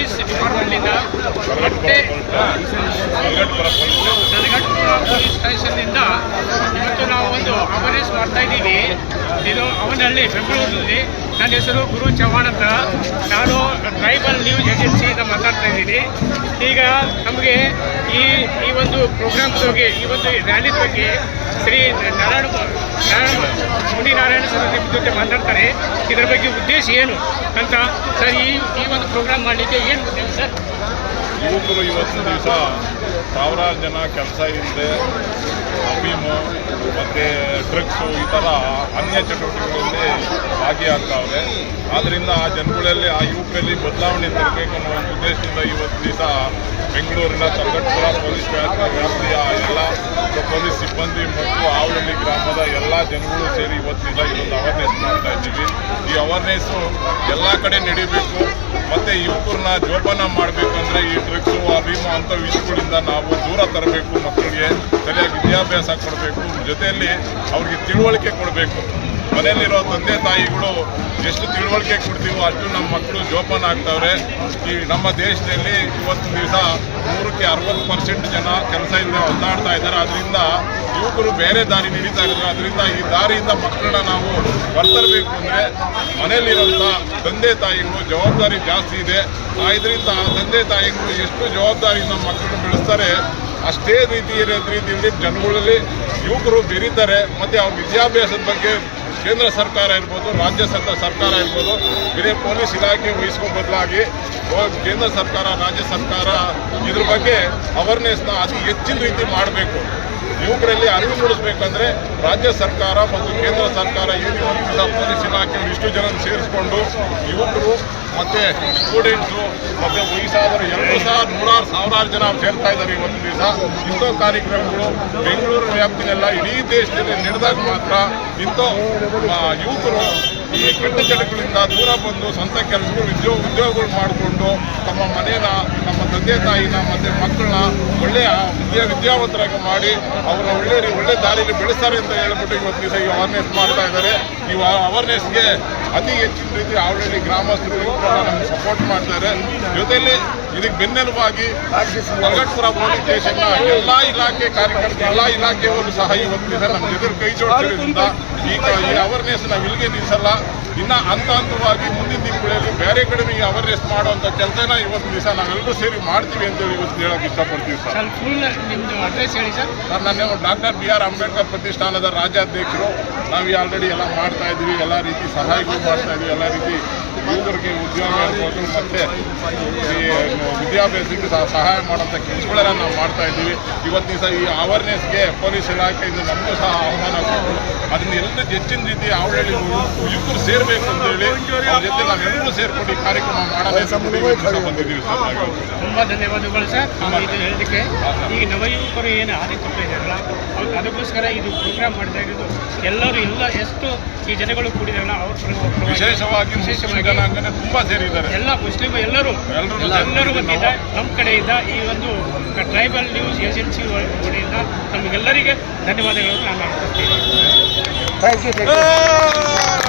Police ಡಿಪಾರ್ಟ್ಮೆಂಟ್ನಿಂದ ಮತ್ತೆ ನರಗಟ್ಟಪುರ police ಸ್ಟೇಷನ್ನಿಂದ ಇವತ್ತು ನಾವು ಒಂದು ಅವೇರ್ನೆಸ್ ಮಾಡ್ತಾ ಇದ್ದೀವಿ. ಇದು ಅವನಹಳ್ಳಿ ಬೆಂಗಳೂರಿನಲ್ಲಿ. ನನ್ನ ಹೆಸರು ಗುರು ಚವ್ಹಾಣ್ ಅಂತ. ನಾನು ಟ್ರೈಬಲ್ ನ್ಯೂಸ್ ಏಜೆನ್ಸಿಯಿಂದ ಮಾತಾಡ್ತಾ ಇದ್ದೀನಿ. ಈಗ ನಮಗೆ ಈ ಒಂದು ಪ್ರೋಗ್ರಾಮ್ ಬಗ್ಗೆ, ಈ ಒಂದು ರ್ಯಾಲಿ ಬಗ್ಗೆ ಶ್ರೀ ಮುನಿನಾರಾಯಣ ಸರ್ ನಿಮ್ಮ ಜೊತೆ ಮಾತಾಡ್ತಾರೆ. ಇದರ ಬಗ್ಗೆ ಉದ್ದೇಶ ಏನು ಅಂತ ಸರ್, ಈ ಒಂದು ಪ್ರೋಗ್ರಾಮ್ ಮಾಡಲಿಕ್ಕೆ ಏನು ಉದ್ದೇಶ ಸರ್? ಯುವಕರು ಇವತ್ತಿನ ದಿವಸ ಸಾವಿರಾರು ಜನ ಕೆಲಸ ಇಲ್ಲದೆ ಅಫೀಮು ಮತ್ತು ಡ್ರಗ್ಸು ಈ ಥರ ಅನ್ಯ ಚಟುವಟಿಕೆಗಳಲ್ಲಿ ಭಾಗಿಯಾಗ್ತಾವೆ. ಆದ್ದರಿಂದ ಆ ಜನಗಳಲ್ಲಿ, ಆ ಯುವಕರಲ್ಲಿ ಬದಲಾವಣೆ ತರಬೇಕು ಅನ್ನೋ ಒಂದು ಉದ್ದೇಶದಿಂದ ಇವತ್ತು ದಿವಸ ಬೆಂಗಳೂರಿನ ನರಗಟ್ಟಪುರ ಪೊಲೀಸ್ ವ್ಯಾಪ್ತಿಯ ಎಲ್ಲ ಪೊಲೀಸ್ ಸಿಬ್ಬಂದಿ ಮತ್ತು ಆವಳಹಳ್ಳಿ ಗ್ರಾಮದ ಎಲ್ಲ ಜನಗಳು ಸೇರಿ ಇವತ್ತಿನಿಂದ ಇದೊಂದು ಅವೇರ್ನೆಸ್ ಮಾಡ್ತಾ ಇದ್ದೀವಿ. ಈ ಅವೇರ್ನೆಸ್ಸು ಎಲ್ಲ ಕಡೆ ನಡೀಬೇಕು. ಮತ್ತು ಯುವಕರನ್ನ ಜೋಪಾನ ಮಾಡಬೇಕಂದ್ರೆ ಈ ಡ್ರಗ್ಸು ಅಫೀಮು ಅಂಥ ವಿಷಯಗಳಿಂದ ನಾವು ದೂರ ತರಬೇಕು. ಮಕ್ಕಳಿಗೆ ಸರಿಯಾಗಿ ವಿದ್ಯಾಭ್ಯಾಸ ಕೊಡಬೇಕು, ಜೊತೆಯಲ್ಲಿ ಅವ್ರಿಗೆ ತಿಳುವಳಿಕೆ ಕೊಡಬೇಕು. ಮನೆಯಲ್ಲಿರೋ ತಂದೆ ತಾಯಿಗಳು ಎಷ್ಟು ತಿಳುವಳಿಕೆ ಕೊಡ್ತೀವೋ ಅಷ್ಟು ನಮ್ಮ ಮಕ್ಕಳು ಜೋಪಾನ ಆಗ್ತಾವ್ರೆ. ಈ ನಮ್ಮ ದೇಶದಲ್ಲಿ ಇವತ್ತಿನ ದಿವಸ 60% ಜನ ಕೆಲಸ ಇಲ್ಲದೆ ಒದ್ದಾಡ್ತಾ ಇದ್ದಾರೆ. ಅದರಿಂದ ಯುವಕರು ಬೇರೆ ದಾರಿ ನಡೀತಾ ಇದ್ದಾರೆ. ಅದರಿಂದ ಈ ದಾರಿಯಿಂದ ಮಕ್ಕಳನ್ನ ನಾವು ಹೊರತರಬೇಕು ಅಂದರೆ ಮನೆಯಲ್ಲಿರೋಂಥ ತಂದೆ ತಾಯಿಗಳು ಜವಾಬ್ದಾರಿ ಜಾಸ್ತಿ ಇದೆ. ಇದರಿಂದ ತಂದೆ ತಾಯಿಗಳು ಎಷ್ಟು ಜವಾಬ್ದಾರಿಯಿಂದ ಮಕ್ಕಳನ್ನು ಬೆಳೆಸ್ತಾರೆ ಅಷ್ಟೇ ರೀತಿಯಲ್ಲಿ ಜನಗಳಲ್ಲಿ ಯುವಕರು ಬೆರೀತಾರೆ. ಮತ್ತು ಅವ್ರ ವಿದ್ಯಾಭ್ಯಾಸದ ಬಗ್ಗೆ ಕೇಂದ್ರ ಸರ್ಕಾರ ಇರ್ಬೋದು, ರಾಜ್ಯ ಸರ್ಕಾರ ಇರ್ಬೋದು, ಬೇರೆ ಪೊಲೀಸ್ ಇಲಾಖೆ ವಹಿಸ್ಕೋ ಬದಲಾಗಿ ಕೇಂದ್ರ ಸರ್ಕಾರ, ರಾಜ್ಯ ಸರ್ಕಾರ ಇದ್ರ ಬಗ್ಗೆ ಅವೇರ್ನೆಸ್ನ ಅತಿ ಹೆಚ್ಚಿನ ರೀತಿ ಮಾಡಬೇಕು. ಯುವಕರಲ್ಲಿ ಅರಿವು ಮೂಡಿಸ್ಬೇಕಂದ್ರೆ ರಾಜ್ಯ ಸರ್ಕಾರ ಮತ್ತು ಕೇಂದ್ರ ಸರ್ಕಾರ ಪೊಲೀಸ್ ಇಲಾಖೆಯವರು ಇಷ್ಟು ಜನ ಸೇರಿಸ್ಕೊಂಡು ಯುವಕರು ಮತ್ತು ಸ್ಟೂಡೆಂಟ್ಸು ಮತ್ತು ವಯಸ್ಸಾದರು ಎಲ್ಲರೂ ಸಹ ಸಾವಿರಾರು ಜನ ಸೇರ್ತಾ ಇದ್ದಾರೆ. ಇವತ್ತು ದಿವಸ ಇಂಥ ಕಾರ್ಯಕ್ರಮಗಳು ಬೆಂಗಳೂರು ವ್ಯಾಪ್ತಿನೆಲ್ಲ ಇಡೀ ದೇಶದಲ್ಲಿ ನಡೆದಾಗ ಮಾತ್ರ ಇಂಥ ಯುವಕರು ಈ ಕೆಟ್ಟ ಚಟಗಳಿಂದ ದೂರ ಬಂದು ಸ್ವಂತ ಕೆಲಸಗಳು ಉದ್ಯೋಗಗಳು ಮಾಡಿಕೊಂಡು ತಮ್ಮ ಮನೇನ, ನಮ್ಮ ತಂದೆ ತಾಯಿನ ಮತ್ತು ಮಕ್ಕಳನ್ನ ಒಳ್ಳೆಯ ವಿದ್ಯಾವಂತರಾಗಿ ಮಾಡಿ ಅವರ ಒಳ್ಳೆ ದಾರಿಯಲ್ಲಿ ಬೆಳೆಸ್ತಾರೆ ಅಂತ ಹೇಳ್ಬಿಟ್ಟು ಇವತ್ತು ದಿವಸ ಈ ಅವೇರ್ನೆಸ್ ಮಾಡ್ತಾ ಇದ್ದಾರೆ. ಈ ಅವೇರ್ನೆಸ್ಗೆ ಅತಿ ಹೆಚ್ಚಿನ ರೀತಿ ಆವಳಹಳ್ಳಿ ಗ್ರಾಮಸ್ಥರು ನಮಗೆ ಸಪೋರ್ಟ್ ಮಾಡ್ತಾರೆ. ಜೊತೆಯಲ್ಲಿ ಇದಕ್ಕೆ ಬೆನ್ನೆಲುಬಾಗಿ ನರಗಟ್ಟಪುರ ಪೊಲೀಸ್ ಸ್ಟೇಷನ್ನ ಎಲ್ಲ ಇಲಾಖೆ ಕಾರ್ಯಕರ್ತರು, ಎಲ್ಲ ಇಲಾಖೆಯವರು ಸಹ ಇವತ್ತು ದಿವಸ ನಮ್ಮ ಜೊತೆ ಕೈ ಜೋಡಿಸಿರೋದ್ರಿಂದ ಈಗ ಈ ಅವೇರ್ನೆಸ್ ನಾವು ಇಲ್ಲಿಗೆ ನಿಲ್ಲಿಸಲ್ಲ. ಇನ್ನು ಹಂತವಾಗಿ ಮುಂದಿನ ದಿನಗಳಲ್ಲಿ ಬೇರೆ ಕಡೆ ಈ ಅವೇರ್ನೆಸ್ ಮಾಡುವಂಥ ಕೆಲಸನ ಇವತ್ತು ದಿವಸ ನಾವೆಲ್ಲರೂ ಸೇರಿ ಮಾಡ್ತೀವಿ ಅಂತೇಳಿ ಇವತ್ತು ಹೇಳೋಕೆ ಇಷ್ಟಪಡ್ತೀವಿ ಸರ್. ನಿಮ್ಮದು ಅಡ್ರೆಸ್ ಹೇಳಿ ಸರ್. ನಾನು ಡಾಕ್ಟರ್ BR ಅಂಬೇಡ್ಕರ್ ಪ್ರತಿಷ್ಠಾನದ ರಾಜ್ಯಾಧ್ಯಕ್ಷರು. ನಾವು ಆಲ್ರೆಡಿ ಎಲ್ಲ ಮಾಡ್ತಾ ಇದ್ದೀವಿ, ಎಲ್ಲ ರೀತಿ ಸಹಾಯಗಳು ಮಾಡ್ತಾ ಇದ್ದೀವಿ. ಎಲ್ಲ ರೀತಿ ಯುವಕರಿಗೆ ಉದ್ಯೋಗ ಇರ್ಬೋದು ಮತ್ತು ಈ ವಿದ್ಯಾಭ್ಯಾಸಕ್ಕೆ ಸಹಾಯ ಮಾಡೋಂಥ ಕೆಲಸಗಳೆಲ್ಲ ನಾವು ಮಾಡ್ತಾ ಇದ್ದೀವಿ. ಇವತ್ತು ದಿವಸ ಈ ಅವೇರ್ನೆಸ್ಗೆ ಪೊಲೀಸ್ ಇಲಾಖೆಯಿಂದ ನಮಗೂ ಸಹ ಆಹ್ವಾನ ಕೊಟ್ಟು ಅದನ್ನ ಎಲ್ಲರೂ ಹೆಚ್ಚಿನ ರೀತಿ ಆವಳಹಳ್ಳಿ ಯುವಕರು ಸೇರಬೇಕು ಅಂತೇಳಿ ಅವ್ರ ಜೊತೆ ನಾವೆಲ್ಲರೂ ಸೇರ್ಕೊಂಡು ಈ ಕಾರ್ಯಕ್ರಮ ಮಾಡೋದೇ ಬಂದಿದ್ದೀವಿ ಸರ್. ತುಂಬ ಧನ್ಯವಾದಗಳು ಸರ್ ಇದು ಹೇಳೋದಕ್ಕೆ. ಈಗ ನವಯುವಕರು ಏನು ಹಾದಿ ಕೊಡ್ತಾ ಇದ್ದಾರಲ್ಲ ಅದಕ್ಕೋಸ್ಕರ ಇದು ಪ್ರೋಗ್ರಾಮ್ ಮಾಡ್ತಾ ಇರೋದು. ಎಲ್ಲರೂ ಎಷ್ಟು ಈ ಜನಗಳು ಕೂಡಿದಾರಲ್ಲ ಅವ್ರ ವಿಶೇಷವಾಗಿ ಜನಾಂಗನೇ ತುಂಬ ಸೇರಿದ್ದಾರೆ. ಎಲ್ಲ ಮುಸ್ಲಿಂ ಎಲ್ಲರೂ ಬಂದಿದ್ದ ನಮ್ಮ ಕಡೆಯಿಂದ ಈ ಒಂದು ಟ್ರೈಬಲ್ ನ್ಯೂಸ್ ಏಜೆನ್ಸಿ ಕಡೆಯಿಂದ ನಮಗೆಲ್ಲರಿಗೆ ಧನ್ಯವಾದಗಳನ್ನು ನಾನು ಅರ್ಪಿಸ್ತೀನಿ. Thank you.